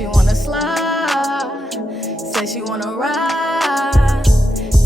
she wanna slide, say she wanna ride,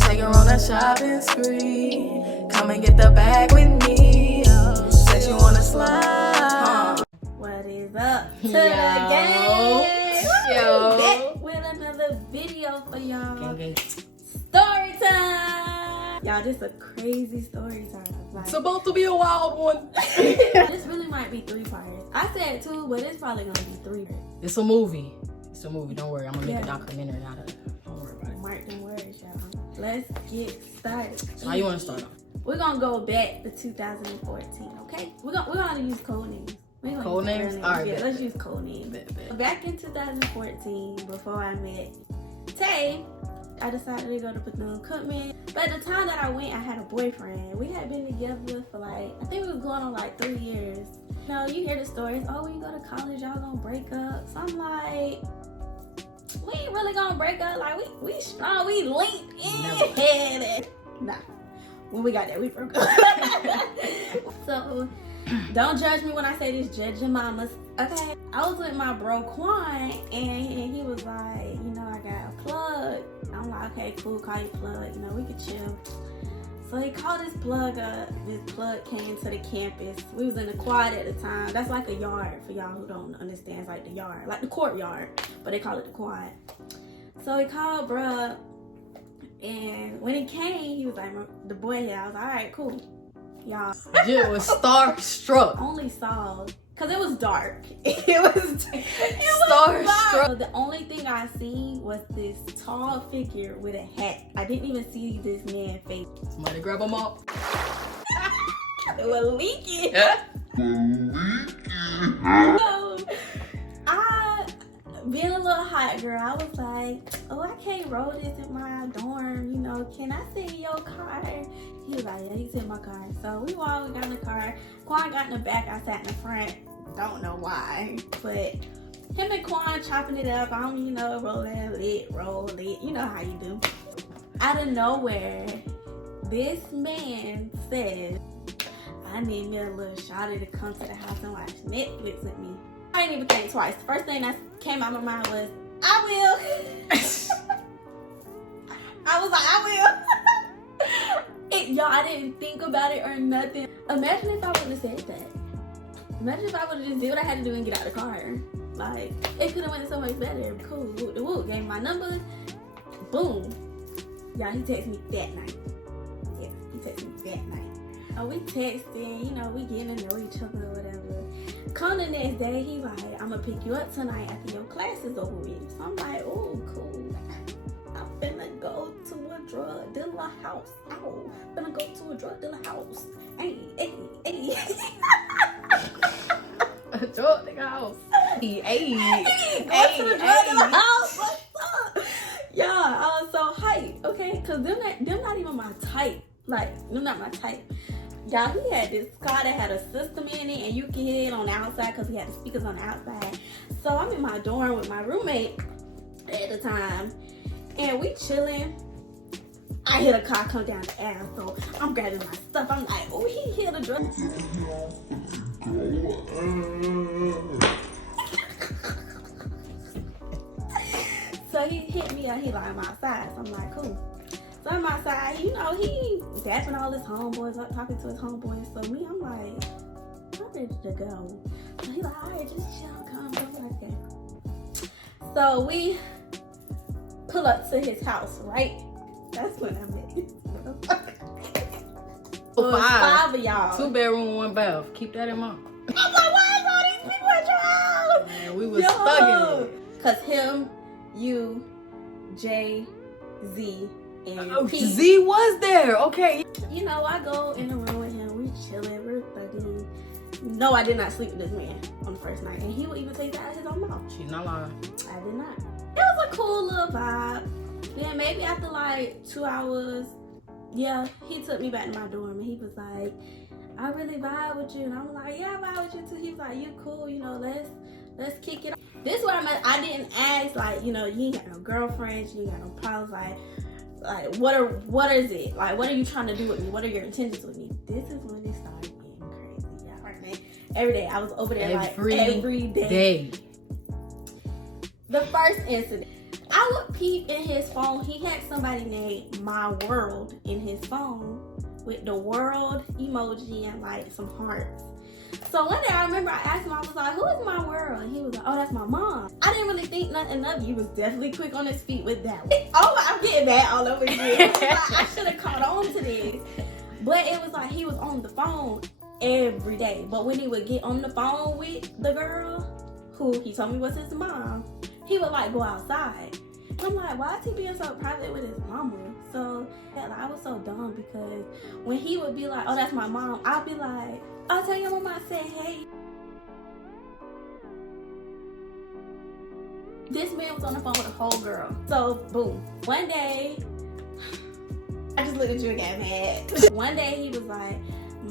take her on a shopping spree, come and get the bag with me, say she wanna slide. What is up to the gang? Yo. Back with another video for y'all. Story time. Y'all, this a crazy story time. Like, It's about to be a wild one. this really might be 3 parts. I said 2, but it's probably gonna be 3. It's a movie. Don't worry. I'm gonna make Yeah. a documentary out of it. Don't worry about it. Mark them words, y'all. Let's get started. So how you wanna start off? We're gonna go back to 2014, okay? We're gonna use code names. We ain't gonna Code use names? real Alright, Yeah, bet. let's use code names. Bet. Back in 2014, before I met Tay, I decided to go to Bethune-Cookman. But at the time that I went, I had a boyfriend. We had been together for I think we was going on 3 years. You know, you hear the stories, oh, when you go to college, y'all gonna break up. So I'm like, we ain't really gonna break up. Like, we strong, we linked in. Nah. When we got there, we broke up. So, don't judge me when I say this, judge your mamas. Okay. I was with my bro Quan, and he was like, you know, I got a plug. I'm like, okay, cool, call you plug. You know, we could chill. So he called this plug up. This plug came to the campus. We was in the quad at the time. That's like a yard for y'all who don't understand. It's like the yard, like the courtyard, but they call it the quad. So he called bruh, and when he came, he was like, the boy here. I was like, all right, cool. Y'all. Jill was starstruck. Only saw, cause it was dark. It was Starstruck. So the only thing I seen was this tall figure with a hat. I didn't even see this man's face. Somebody grab them up. It was leaking. Yeah. So I, being a little hot girl, I was like, oh, I can't roll this in my dorm. You know, can I sit in your car? He was like, yeah, you sit in my car. So we all got in the car. Quan got in the back. I sat in the front. Don't know why, but him and Quan chopping it up. I'm, you know, roll it. You know how you do. Out of nowhere, this man said, I need me a little shawty to come to the house and watch Netflix with me. I didn't even think twice. The first thing that came out of my mind was, I will. I was like, I will. Y'all, I didn't think about it or nothing. Imagine if I would have said that. Imagine if I would have just did what I had to do and get out of the car. Like, it could have went so much better. Cool, whoop the whoop. Gave me my number. Boom. Y'all, he texted me that night. Yeah, he texted me that night. We texting, you know, we getting to know each other or whatever. Come the next day, he like, I'm gonna pick you up tonight after your class is over with. So I'm like, oh, cool. I'm finna go to a drug dealer house. Oh, finna go to a drug dealer house. Hey. A drug nigga house. Hey. Go to the drug dealer house. What's up? Yeah, I was so hyped. Okay, cause them not even my type. Like, them not my type. Y'all, he had this car that had a system in it, and you can hear it on the outside because he had the speakers on the outside. So I'm in my dorm with my roommate at the time, and we chilling. I hear the car come down the aisle, so I'm grabbing my stuff. I'm like, oh, he hit the drug. So he hit me up. He like, I'm outside. So I'm like, cool. So I'm outside, you know, he dapping all his homeboys up, talking to his homeboys. So me, I'm like, I'm ready to go. So he like, all right, just chill, calm down. Okay. So we pull up to his house, right? That's when I met him. Five of y'all. 2 bedroom, 1 bath. Keep that in mind. I'm like, why is all these people at your house? Man, we was thugging it. Cause him, you, Jay, Z, and P. Z was there. Okay. You know, I go in the room with him. We chilling. We're thugging. No, I did not sleep with this man on the first night, and he would even take that out of his own mouth. She's not lying. I did not. It was a cool little vibe. Then maybe after 2 hours, yeah, he took me back to my dorm, and he was like, I really vibe with you. And I'm like, yeah, I vibe with you too. He was like, you cool, you know, let's kick it off. This is where I'm at. I didn't ask, you know, you ain't got no girlfriends, you ain't got no problems, what is it? Like, what are you trying to do with me? What are your intentions with me? This is when it started getting crazy. Yeah, right, man. Every day. I was over there every day. The first incident. I would peep in his phone. He had somebody named My World in his phone with the world emoji and like some hearts. So one day I remember I asked him, I was like, who is My World? And he was like, oh, that's my mom. I didn't really think nothing of you. He was definitely quick on his feet with that one. Oh, I'm getting mad all over again. I should have caught on to this. But it was like he was on the phone every day. But when he would get on the phone with the girl, who he told me was his mom, he would like go outside. I'm like, why is he being so private with his mama? So yeah, like, I was so dumb because when he would be like, oh, that's my mom, I'd be like, I'll tell your mama I said hey. This man was on the phone with a whole girl. So boom. One day, I just looked at you and got mad. One day he was like,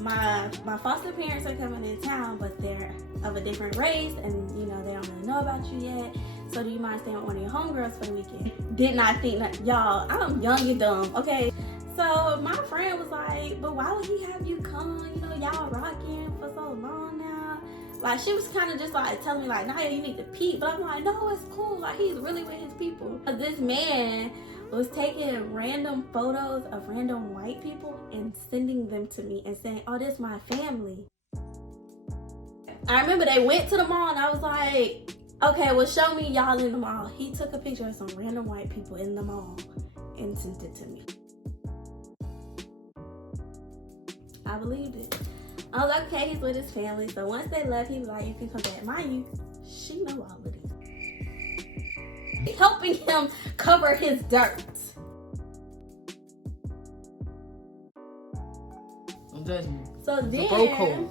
my foster parents are coming in town, but they're of a different race and you know they don't really know about you yet. So do you mind staying with one of your homegirls for the weekend? Did not think that, y'all, I'm young and dumb, okay? So my friend was like, but why would he have you come? You know, y'all rocking for so long now. Like, she was kind of just like telling me like, Naya, you need to peep. But I'm like, no, it's cool. Like, he's really with his people. But this man was taking random photos of random white people and sending them to me and saying, oh, this is my family. I remember they went to the mall and I was like, okay, well, show me y'all in the mall. He took a picture of some random white people in the mall and sent it to me. I believed it. I was like, okay, he's with his family. So once they left, he was like, you can come back. Mind you, she know all of this. Helping him cover his dirt. I'm judging. So then,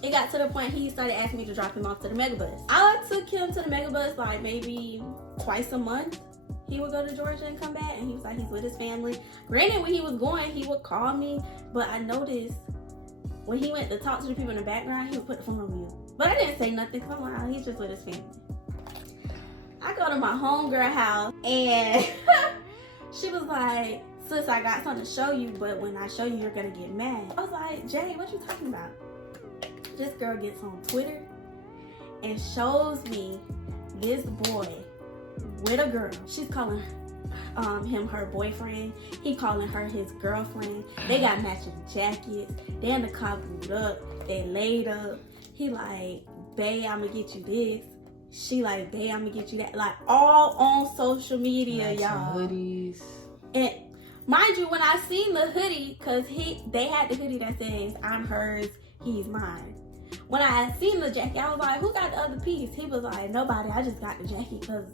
it got to the point he started asking me to drop him off to the megabus. I took him to the megabus like maybe twice a month. He would go to Georgia and come back, and he was like, he's with his family. Granted, when he was going, he would call me, but I noticed when he went to talk to the people in the background, he would put the phone on mute. But I didn't say nothing because I'm like, oh, he's just with his family. I go to my homegirl house, and she was like, sis, I got something to show you, but when I show you, you're gonna get mad. I was like, Jay, what you talking about? This girl gets on Twitter and shows me this boy with a girl. She's calling him her boyfriend. He calling her his girlfriend. They got matching jackets. They in the car booed up. They laid up. He like, babe, I'ma get you this. She like, babe, I'ma get you that. Like, all on social media, matching y'all. Hoodies. And mind you, when I seen the hoodie, cause they had the hoodie that says, I'm hers, he's mine. When I had seen the jacket, I was like, who got the other piece? He was like, nobody, I just got the jacket cause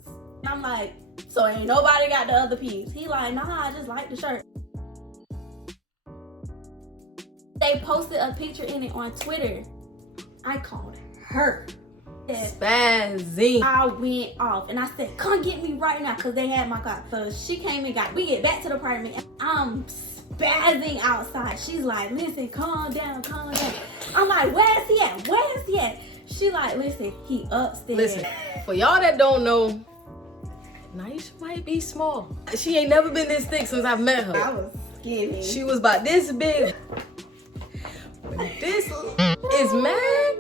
I'm like, so ain't nobody got the other piece. He like, nah, I just like the shirt. They posted a picture in it on Twitter. I called her. Spazzing. I went off and I said, come get me right now, because they had my car. So she came and we get back to the apartment. I'm spazzing outside. She's like, listen, calm down, calm down. I'm like, where's he at? Where's he at? She like, listen, he upstairs. Listen, for y'all that don't know, Naisha might be small. She ain't never been this thick since I've met her. I was skinny. She was about this big. This is mad.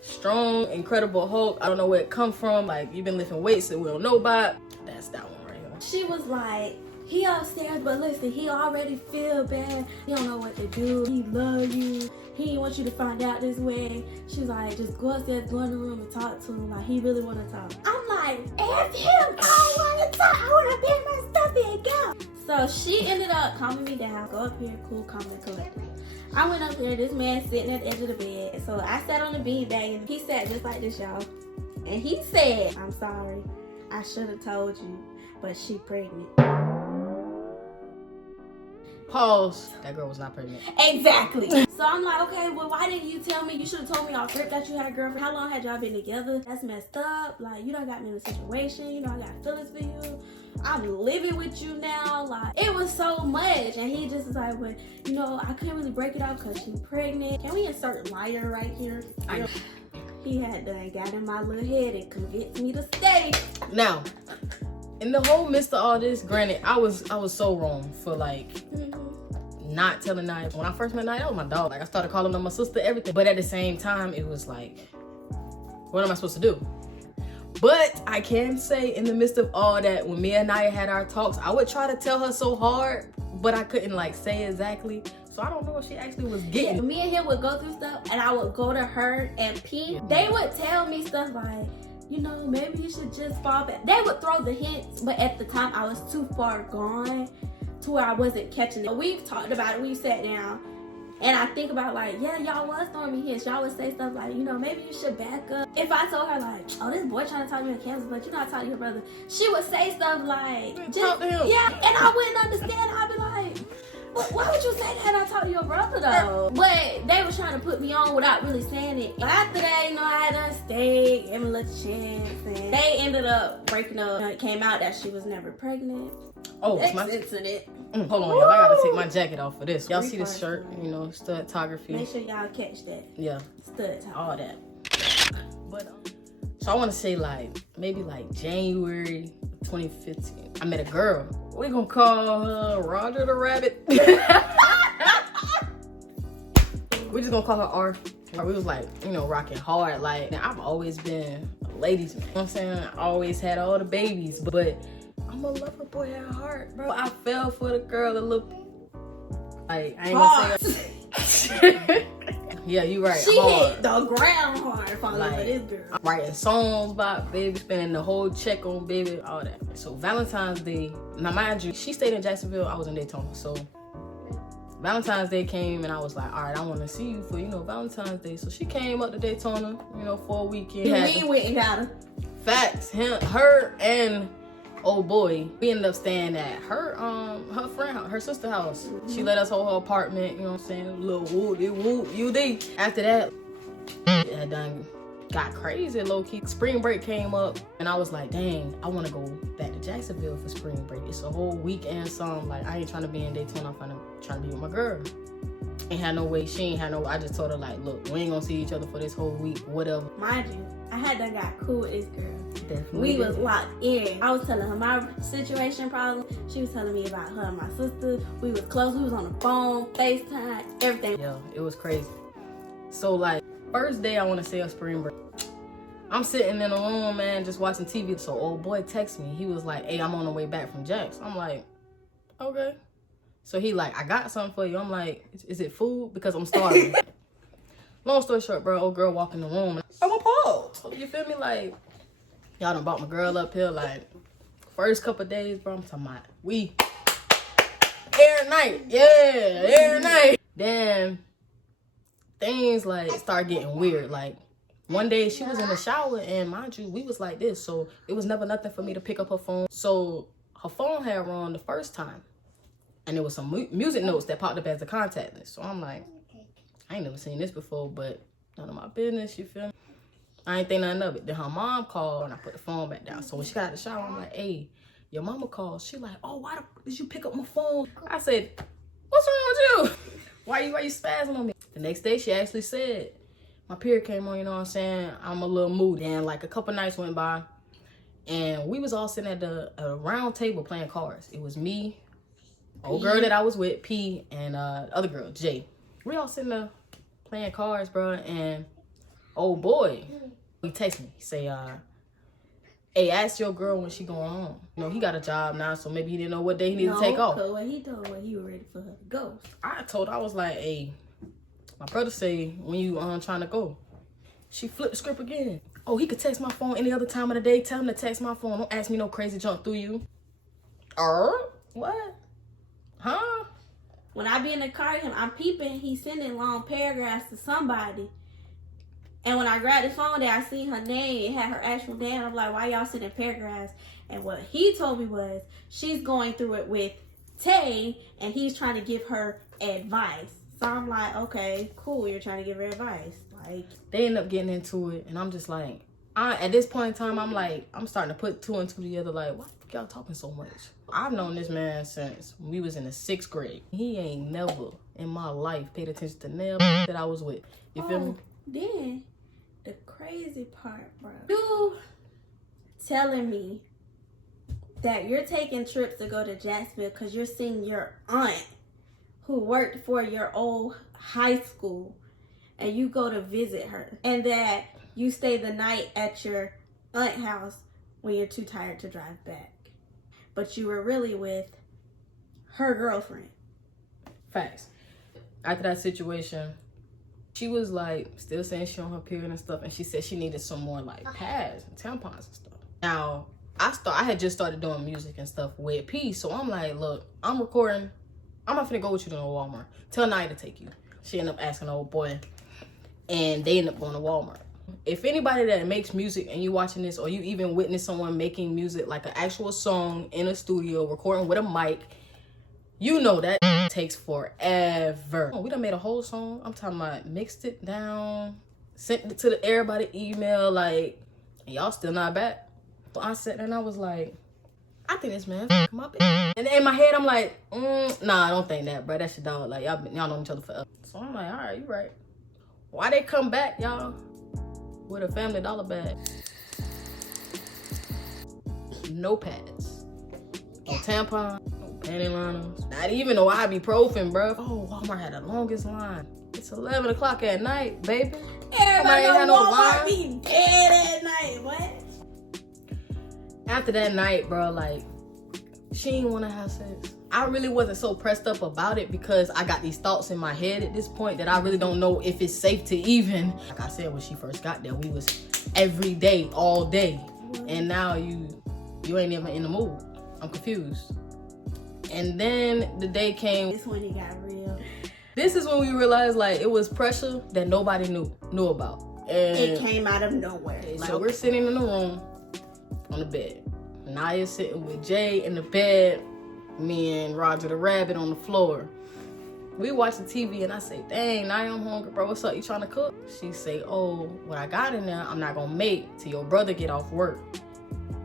Strong, incredible Hulk. I don't know where it come from. Like, you've been lifting weights that we don't know about. That's that one right here. She was like, he upstairs, but listen, he already feel bad. He don't know what to do. He love you. He didn't want you to find out this way. She's like, just go upstairs, go in the room and talk to him. Like, he really want to talk. I'm like, F him. I don't want to talk. I want to get my stuff and go. So she ended up calming me down. Go up here, cool, calm, and collected. I went up there, this man sitting at the edge of the bed. So I sat on the beanbag and he sat just like this, y'all. And he said, I'm sorry. I should have told you, but she pregnant. Pause. That girl was not pregnant. Exactly. So I'm like, okay, well, why didn't you tell me? You should have told me off rip that you had a girlfriend. How long had y'all been together? That's messed up. Like, you done got me in a situation. You know, I got feelings for you. I'm living with you now. Like, it was so much. And he just was like, well, you know, I couldn't really break it out because she's pregnant. Can we insert liar right here? He had done got in my little head and convinced me to stay. Now, in the whole midst of all this, granted, I was so wrong for like not telling Nia. When I first met Nia, that was my dog. Like, I started calling her my sister, everything. But at the same time, it was like, what am I supposed to do? But I can say in the midst of all that, when me and Naya had our talks, I would try to tell her so hard, but I couldn't like say exactly. So I don't know what she actually was getting. Yeah, me and him would go through stuff, and I would go to her and P. They would tell me stuff like, you know, maybe you should just fall back. They would throw the hints, but at the time I was too far gone to where I wasn't catching it. We've talked about it. We've sat down. And I think about like, yeah, y'all was throwing me hints. Y'all would say stuff like, you know, maybe you should back up. If I told her like, oh, this boy trying to talk to me on campus, but you're not talking to your brother, she would say stuff like, Talk to him. yeah, and I wouldn't understand. I'd be like, why would you say that? I talk to your brother though. But they were trying to put me on without really saying it. After that, you know, I had done stayed, gave me a little chance, and they ended up breaking up. It came out that she was never pregnant. Oh, it's Next my incident. hold on, y'all. I gotta take my jacket off for this. Y'all see this shirt? You know, Make studtography. sure y'all catch that. Yeah, Stud talk. all that. But so I want to say like maybe like January 2015. I met a girl. We gonna call her Roger the Rabbit. We just gonna call her R. We was like, you know, rocking hard. Like, I've always been a ladies man. You know what I'm saying? I always had all the babies, but I'm a lover boy at heart, bro. I fell for the girl a little. Like, I ain't gonna say. Yeah, you right. She hard. hit the ground hard falling Like, for this girl. Writing songs about baby, spending the whole check on baby, all that. So Valentine's Day, now mind you, she stayed in Jacksonville, I was in Daytona. So Valentine's Day came and I was like, all right, I want to see you for, you know, Valentine's Day. So she came up to Daytona, you know, for a weekend. We went and got her. Facts, her and old boy, we ended up staying at her friend, her sister house. She let us hold her apartment, you know what I'm saying? A little whoop, UD. After that, it done got crazy, low key. Spring break came up, and I was like, dang, I want to go back to Jacksonville for spring break. It's a whole weekend, so I'm like, I ain't trying to be in Daytona. I'm trying to be with my girl. Ain't had no way, she ain't had no way. I just told her like, look, we ain't gonna see each other for this whole week, whatever. Mind you, I had done got cool with this girl. Definitely We did. was locked in. I was telling her my situation problem. She was telling me about her and my sister. We was close. We was on the phone, FaceTime, everything. Yeah, it was crazy. So like, first day I want to say of spring break, I'm sitting in the room, man, just watching TV. So old boy texts me. He was like, hey, I'm on the way back from Jack's. I'm like, okay. So he like, I got something for you. I'm like, is it food? Because I'm starving. Long story short, bro, old girl walk in the room. I'm appalled. You feel me? Like, y'all done brought my girl up here. Like, first couple of days, bro, I'm talking about every night. Yeah, every night. Then things like start getting weird. Like, one day she was in the shower, and mind you, we was like this. So it was never nothing for me to pick up her phone. So her phone had rung the first time. And there was some music notes that popped up as a contact list. So I'm like, I ain't never seen this before, but none of my business, you feel me? I ain't think nothing of it. Then her mom called, and I put the phone back down. So when she got out of the shower, I'm like, hey, your mama called. She like, oh, why did you pick up my phone? I said, what's wrong with you? Why you spazzing on me? The next day, she actually said, my period came on, you know what I'm saying? I'm a little moody. And like a couple nights went by, and we was all sitting at a round table playing cards. It was me, old girl that I was with, P, and other girl, J. We all sitting there playing cards, bro, and old boy, he text me, say, hey, ask your girl when she going home. You know, he got a job now, so maybe he didn't know what day he needed to take off. No, what he told her, he was ready for her to go. I was like, hey, my brother say, when you trying to go? She flipped the script again. Oh, he could text my phone any other time of the day. Tell him to text my phone. Don't ask me no crazy junk through you. What? Huh? When I be in the car with him, I'm peeping. He's sending long paragraphs to somebody. And when I grabbed his phone there, I seen her name. It had her actual name. I'm like, why y'all sending paragraphs? And what he told me was, she's going through it with Tay, and he's trying to give her advice. So I'm like, okay, cool. You're trying to give her advice. Like, they end up getting into it, and I'm just like, at this point in time, I'm like, I'm starting to put two and two together. Like, why the fuck y'all talking so much? I've known this man since we was in the 6th grade. He ain't never in my life paid attention to nail that I was with. You feel me? Then the crazy part, bro, you telling me that you're taking trips to go to Jacksonville because you're seeing your aunt who worked for your old high school, and you go to visit her, and that you stay the night at your aunt's house when you're too tired to drive back. But you were really with her girlfriend. Facts. After that situation, she was like still saying she on her period and stuff, and she said she needed some more like pads and tampons and stuff. Now I had just started doing music and stuff with P, so I'm like, look, I'm recording. I'm not finna go with you to no Walmart. Tell Nia to take you. She ended up asking the old boy, and they ended up going to Walmart. If anybody that makes music and you watching this, or you even witness someone making music like an actual song in a studio, recording with a mic, you know that takes forever. We done made a whole song. I'm talking about mixed it down, sent it to everybody email, like, and y'all still not back. So I sat there and I was like, I think this man my bitch. And in my head, I'm like, nah, I don't think that, bro. That's your dog. Like, y'all know each other forever. So I'm like, all right, you right. Why they come back, y'all, with a Family Dollar bag? No pads, no tampon, no panty liners, not even no ibuprofen, bro. Oh, Walmart had the longest line. It's 11 o'clock at night, baby. Everybody ain't had know no Walmart line. be dead at night. What? After that night, bro, like, she didn't want to have sex. I really wasn't so pressed up about it because I got these thoughts in my head at this point that I really don't know if it's safe to even. Like I said, when she first got there, we was every day, all day. And now you ain't even in the mood. I'm confused. And then the day came. This when it got real. This is when we realized, like, it was pressure that nobody knew about. And It came out of nowhere. so we're sitting in the room on the bed. Naya sitting with Jay in the bed. Me and Roger the Rabbit on the floor. We watch the TV and I say, dang, Naya, I'm hungry, bro. What's up? You trying to cook? She say, oh, what I got in there, I'm not gonna make till your brother get off work.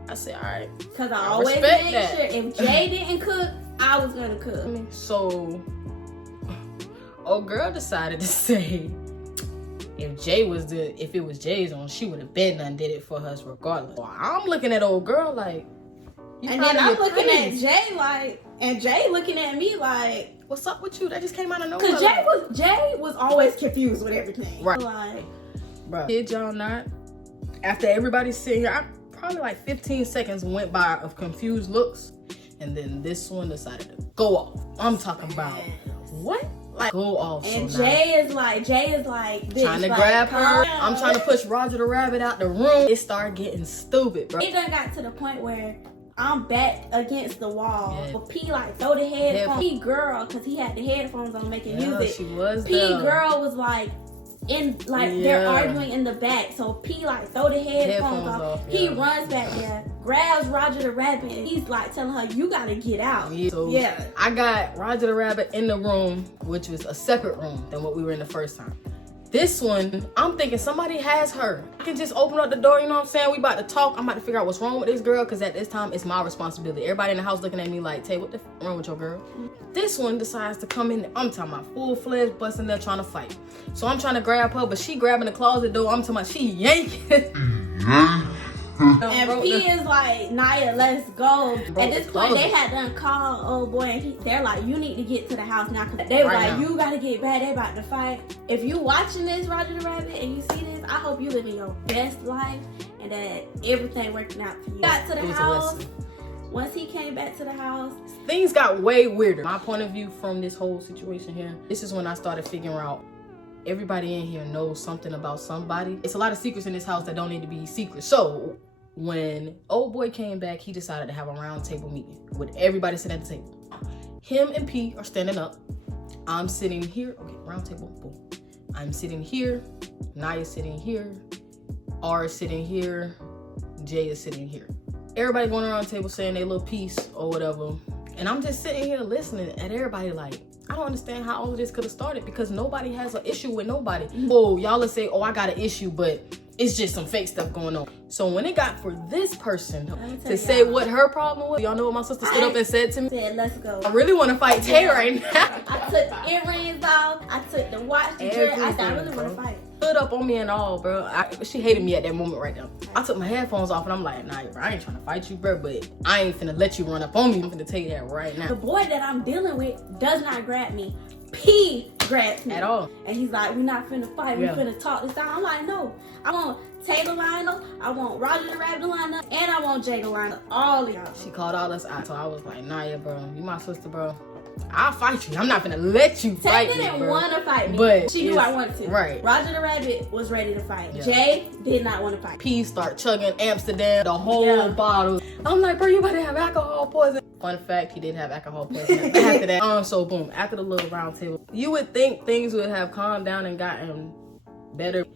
I say, all right. Because I always respect made that. sure if Jay didn't cook, I was gonna cook. So, old girl decided to say, if it was Jay's on, she would have been done did it for us regardless. Well, I'm looking at old girl like, And then I'm looking at Jay like, and Jay looking at me like, what's up with you? That just came out of nowhere. because Jay was always confused with everything. Right. Like, Bro, kid y'all not. After everybody's sitting here, probably like 15 seconds went by of confused looks, and then this one decided to go off. I'm talking about what? Like, go off. and so Jay is like, bitch, trying to like, grab her. calm down. I'm trying to push Roger the Rabbit out the room. It started getting stupid, bro. It done got to the point where I'm back against the wall. Yeah. But P like throw the headphones. P girl, cause he had the headphones on making Yeah, music. she was P there. girl was like they're arguing in the back. So P like throw the headphones off. He yeah. runs back there, grabs Roger the Rabbit, and he's like telling her, "You gotta get out." Yeah. So Yeah. I got Roger the Rabbit in the room, which was a separate room than what we were in the first time. This one, I'm thinking somebody has her. I can just open up the door, you know what I'm saying? We about to talk. I'm about to figure out what's wrong with this girl, because at this time, it's my responsibility. Everybody in the house looking at me like, Tay, what the wrong with your girl? This one decides to come in. I'm talking about full-fledged busting there trying to fight. So I'm trying to grab her, but she grabbing the closet door. I'm talking about she yanking. And P is like, Naya, let's go. At this point, they had done called old boy, and they're like, you need to get to the house now. Cause they were Right like, now. you gotta get back. They about to fight. If you watching this, Roger the Rabbit, and you see this, I hope you living your best life and that everything working out for you. Got to It the was a house. lesson. Once he came back to the house, Things got way weirder. My point of view from this whole situation here, this is when I started figuring out everybody in here knows something about somebody. It's a lot of secrets in this house that don't need to be secrets. So when old boy came back, he decided to have a round table meeting with everybody sitting at the table. Him and P are standing up. I'm sitting here. Okay, round table, boom. I'm sitting here. Naya's sitting here. R is sitting here. Jay is sitting here. Everybody going around the table saying their little piece or whatever. And I'm just sitting here listening at everybody like, I don't understand how all of this could have started, because nobody has an issue with nobody. Oh, y'all will say, oh, I got an issue, but it's just some fake stuff going on. So when it got for this person to say what her problem was, y'all know what my sister stood up and said to me? said, let's go. I really want to fight Tay right now. I took the earrings off. I took the watch, the jewelry. I said, I really want to fight. Stood up on me and all, bro. She hated me at that moment right there. I took my headphones off and I'm like, nah, bro, I ain't trying to fight you, bro, but I ain't finna let you run up on me. I'm finna tell you that right The now. boy that I'm dealing with does not grab me. P grabs me At all. and he's like, "We're not finna fight. Yeah. We're finna talk this out." I'm like, "No, I want Tay to line up. I want Roger the Rabbit to line up, and I want Jay to line up. All of y'all." She called all us out, so I was like, nah, yeah, bro, you my sister, bro. I'll fight you. I'm not gonna let you Tay fight me, didn't bro. want to fight me, But she knew it's- I wanted to. right. Roger the Rabbit was ready to fight. Yeah. Jay did not want to fight. P start chugging Amsterdam, the whole Yeah. bottle. I'm like, bro, you about to have alcohol poisoning. Fun fact, he did have alcohol poisoning after that. So boom, after the little round table, you would think things would have calmed down and gotten better.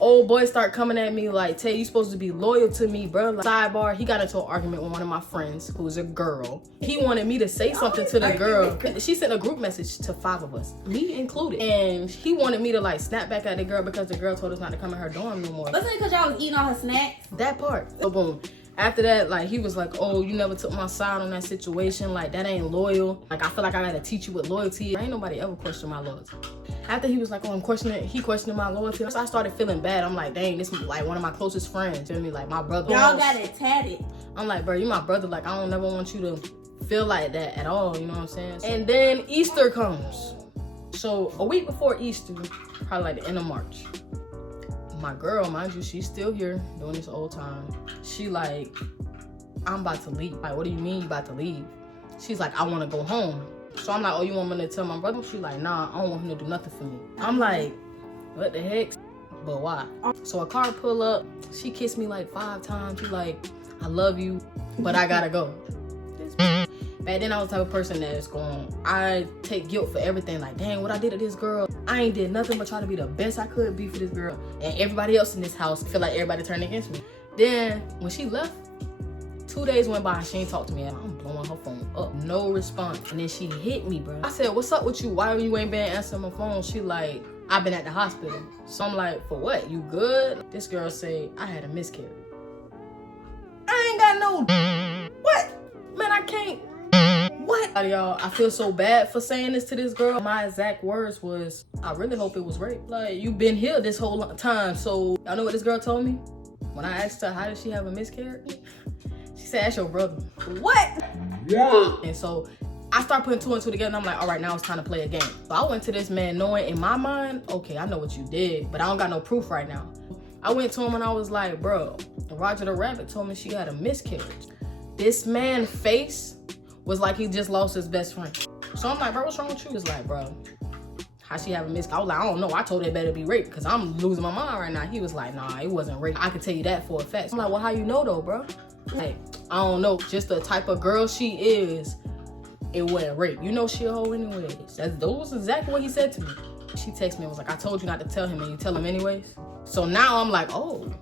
Old boy start coming at me like, Tay, you supposed to be loyal to me, bro. Like, sidebar, he got into an argument with one of my friends who's a girl. He wanted me to say something to the girl. She sent a group message to 5 of us, me included. And he wanted me to like snap back at the girl because the girl told us not to come in her dorm no more. Wasn't it because y'all was eating all her snacks? That part. So boom. After that, like, he was like, oh, you never took my side on that situation. Like, that ain't loyal. Like, I feel like I gotta teach you what loyalty is. Ain't nobody ever questioned my loyalty. After he was like, oh, he questioned my loyalty. So I started feeling bad. I'm like, dang, this is like one of my closest friends. Feel me? Like, my brother. Y'all got it tatted. I'm like, bro, you my brother. Like, I don't never want you to feel like that at all. You know what I'm saying? And then Easter comes. So a week before Easter, probably like the end of March, my girl, mind you, she's still here doing this old time. She like, I'm about to leave. Like, what do you mean you about to leave? She's like, I want to go home. So I'm like, oh, you want me to tell my brother? She's like, nah, I don't want him to do nothing for me. I'm like, what the heck? But why? So a car pull up. She kissed me like 5 times. She like, I love you, but I gotta go. Back then I was the type of person that's I take guilt for everything. Like, dang, what I did to this girl. I ain't did nothing but try to be the best I could be for this girl. And everybody else in this house feel like everybody turned against me. Then when she left, 2 days went by and she ain't talked to me. I'm blowing her phone up. No response. And then she hit me, bro. I said, what's up with you? Why you ain't been answering my phone? She like, I've been at the hospital. So I'm like, for what? You good? This girl say, I had a miscarriage. I ain't got no what? Man, I can't. What? Y'all, I feel so bad for saying this to this girl. My exact words was, I really hope it was rape. Like, you been here this whole time. So, y'all know what this girl told me? When I asked her, how did she have a miscarriage? She said, that's your brother. What? Yeah. And so, I start putting 2 and 2 together and I'm like, all right, now it's time to play a game. So I went to this man knowing in my mind, okay, I know what you did, but I don't got no proof right now. I went to him and I was like, bro, Roger the Rabbit told me she had a miscarriage. This man's face was like he just lost his best friend. So I'm like, bro, what's wrong with you? He's like, bro, how she have a miscarriage? I was like, I don't know. I told her it better be rape because I'm losing my mind right now. He was like, nah, it wasn't rape. I can tell you that for a fact. I'm like, well, how you know though, bro? Like, I don't know. Just the type of girl she is, it wasn't rape. You know she a hoe anyways. That was exactly what he said to me. She texted me and was like, I told you not to tell him and you tell him anyways. So now I'm like, oh,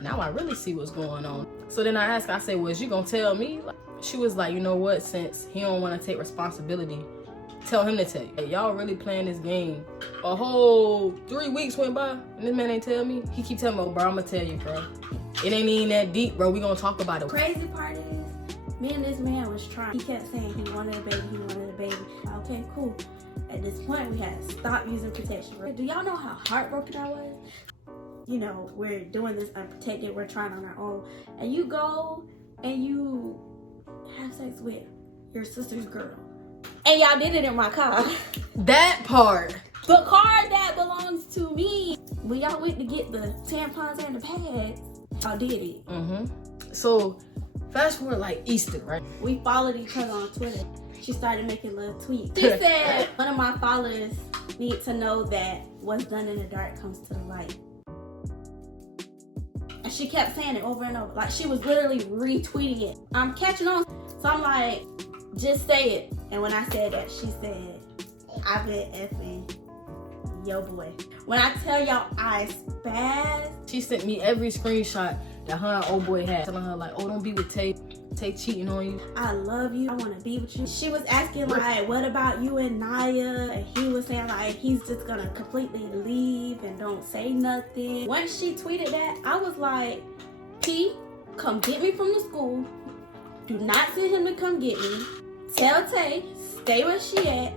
now I really see what's going on. So then I asked her, I said, well, is you gonna tell me? She was like, you know what, since he don't want to take responsibility, tell him to tell you. Hey, y'all really playing this game. A whole 3 weeks went by and this man ain't tell me. He keep telling me, oh, bro, I'm gonna tell you, bro. It ain't even that deep, bro. We gonna talk about it. Crazy part is, me and this man was trying. He kept saying he wanted a baby, Okay, cool. At this point, we had to stop using protection. Do y'all know how heartbroken I was? You know, we're doing this unprotected, we're trying on our own. And you go and you have sex with your sister's girl. And y'all did it in my car. That part. The car that belongs to me. When y'all went to get the tampons and the pads, y'all did it. So, fast forward like Easter, right? We followed each other on Twitter. She started making little tweets. She said, one of my followers need to know that what's done in the dark comes to the light. And she kept saying it over and over. Like, she was literally retweeting it. I'm catching on. So I'm like, just say it. And when I said that, she said, I've been effing yo boy. When I tell y'all I spazzed. She sent me every screenshot that her and old boy had, telling her like, oh, don't be with Tay. Tay cheating on you. I love you. I want to be with you. She was asking like, what about you and Naya? And he was saying like, he's just gonna completely leave and don't say nothing. Once she tweeted that, I was like, P, come get me from the school. Do not send him to come get me. Tell Tay, stay where she at.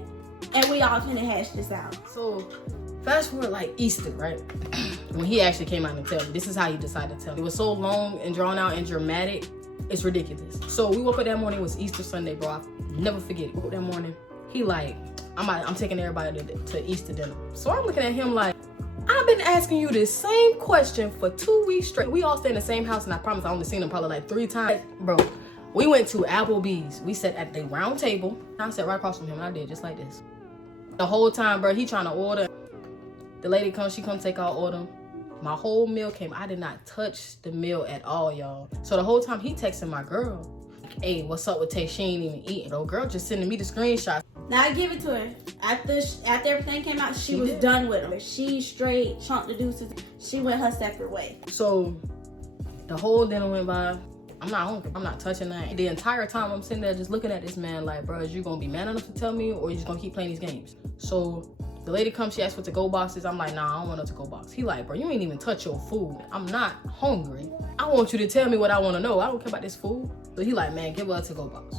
And we all finna hash this out. So, fast forward like Easter, right? When he actually came out and tell me, this is how he decided to tell me. It was so long and drawn out and dramatic, it's ridiculous. So we woke up that morning, it was Easter Sunday, bro. I'll never forget it. We woke up that morning, he like, I'm taking everybody to Easter dinner. So I'm looking at him like, I've been asking you this same question for 2 weeks straight. We all stay in the same house, and I promise I only seen him probably like 3 times. Bro, we went to Applebee's. We sat at the round table. I sat right across from him, and I did just like this. The whole time, bro, he trying to order. The lady comes, she come take our order. My whole meal came. I did not touch the meal at all, y'all. So the whole time he texting my girl, hey, what's up with Tay? She ain't even eating. The girl just sending me the screenshot. Now I give it to her. After everything came out, she was done with him. She straight chunked the deuces. She went her separate way. So the whole dinner went by. I'm not hungry. I'm not touching that. The entire time I'm sitting there just looking at this man like, bro, is you gonna be man enough to tell me, or you just gonna keep playing these games? So the lady comes, she asks for to-go boxes. I'm like, nah, I don't want a to-go box. He like, bro, you ain't even touch your food. I'm not hungry. I want you to tell me what I want to know. I don't care about this food. So he like, man, give her a to-go box.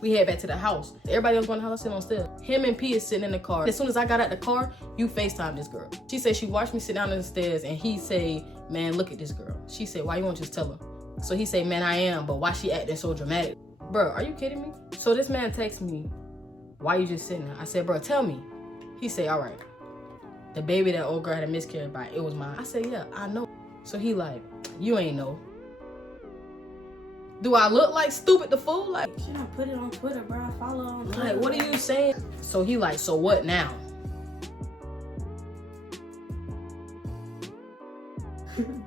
We head back to the house. Everybody else going to the house, sitting on stairs. Him and P is sitting in the car. As soon as I got out the car, you FaceTime this girl. She said she watched me sit down on the stairs, and he say, man, look at this girl. She said, why you won't just tell her? So he say, man, I am, but why she acting so dramatic? Bro, are you kidding me? So this man texts me, why you just sitting there? I said, bro, tell me. He say, all right. The baby that old girl had a miscarriage by, it was mine. I said, yeah, I know. So he like, you ain't know. Do I look like stupid the fool? Like, Should I put it on Twitter, bro? I follow on Twitter. like, what are you saying? So he like, so what now?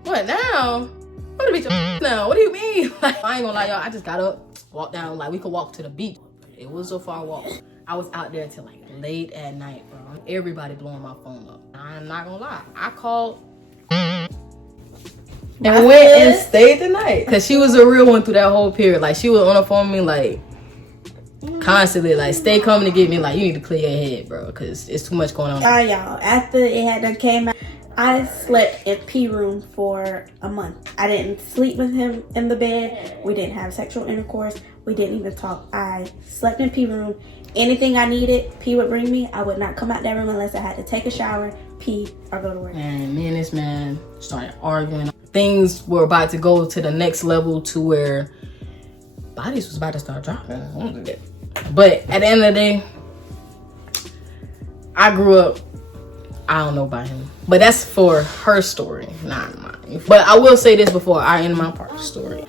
What now? What the bitch now? What do you mean? Like, I ain't gonna lie, y'all. I just got up, walked down, like we could walk to the beach. It was so far walk. I was out there till like late at night, bro. Everybody blowing my phone up. I'm not gonna lie. I called and went and stayed the night. Cause she was a real one through that whole period. Like, she was on the phone with me like constantly, like, stay coming to get me. Like, you need to clear your head, bro, cause it's too much going on. Y'all, after it had done came out, I slept in P room for a month. I didn't sleep with him in the bed. We didn't have sexual intercourse. We didn't even talk. I slept in P room. Anything I needed, P would bring me. I would not come out that room unless I had to take a shower, pee, or go to work. And me and this man started arguing. Things were about to go to the next level to where bodies was about to start dropping. I won't do that. But at the end of the day, I grew up, I don't know about him. But that's for her story, not mine. But I will say this before I end my part of the story.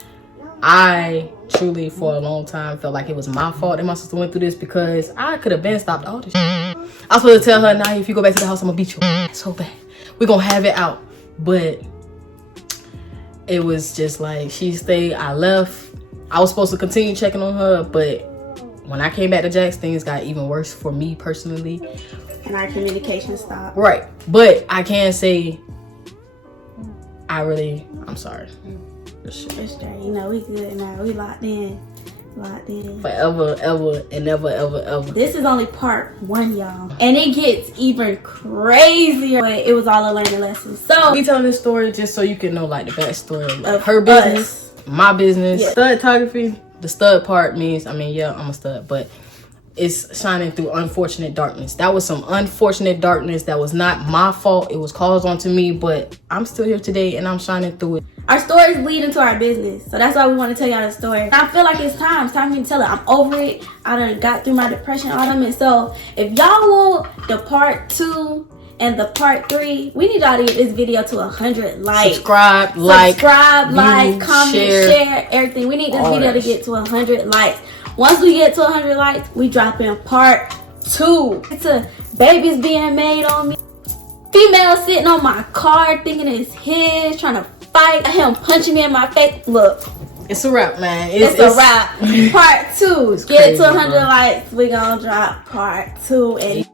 I truly, for a long time, felt like it was my fault that my sister went through this, because I could have been stopped all this shit. I was supposed to tell her, nah, if you go back to the house, I'm gonna beat you so bad. We're gonna have it out. But it was just like, she stayed, I left. I was supposed to continue checking on her, but when I came back to Jax, things got even worse for me personally. And our communication stopped. Right. But I can say, I'm sorry. It's straight. You know, we good now. We locked in. Locked in. Forever, ever, and never, ever, ever. This is only part 1, y'all. And it gets even crazier. But it was all a learning lesson. So, we telling this story just so you can know, like, the backstory of her business, my business. Yeah. Studtography, the stud part means, I mean, yeah, I'm a stud, but it's shining through unfortunate darkness. That was some unfortunate darkness that was not my fault. It was caused onto me, but I'm still here today and I'm shining through it. Our stories lead into our business. So that's why we want to tell y'all the story. I feel like it's time. It's time for me to tell it. I'm over it. I done got through my depression, all them. And so if y'all want the part 2 and the part 3, we need y'all to get this video to 100 likes. Subscribe, like, comment, share, everything. We need this video to get to 100 likes. Once we get to 100 likes, we drop in part 2. It's a babies being made on me. Female sitting on my car thinking it's his, trying to fight. Him punching me in my face. Look. It's a wrap, man. It's a wrap. Part 2. Get to 100 likes. We gonna drop part 2. And